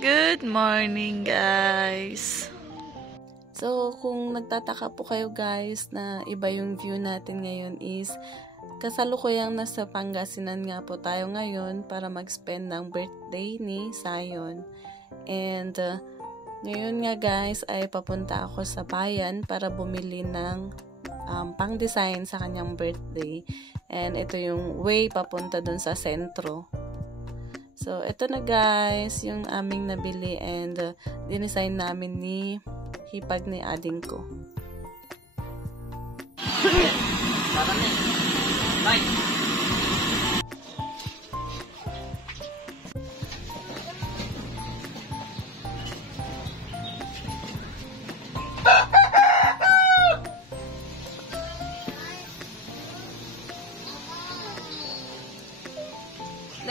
Good morning, guys! So, kung nagtataka po kayo guys na iba yung view natin ngayon is kasalukuyang nasa Pangasinan nga po tayo ngayon para mag-spend ng birthday ni Zion. And ngayon nga guys ay papunta ako sa bayan para bumili ng pang-design sa kanyang birthday. And ito yung way papunta dun sa sentro. So, ito na guys, yung aming nabili and dinesign namin ni hipag ni ading ko.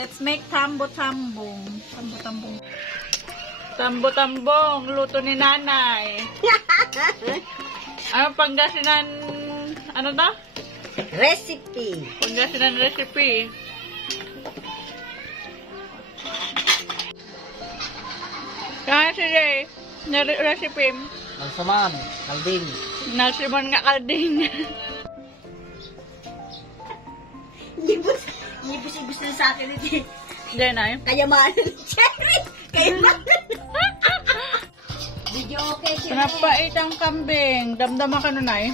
Let's make tambo-tambong. Tambo-tambong. Tambo-tambong. Luto ni nanay. Ano Pangasinan? Ano to? Recipe. Pangasinan recipe. Kaya si Jay. Recipe. Nagsaman. Kalding. Nasiman nga kalding. Ibus na sa akin ito. Diyan ay. Kayamanan ni Cherry. Kayamanan. Video okay, Cherry. Napait ang kambing. Damdama ka nun ay.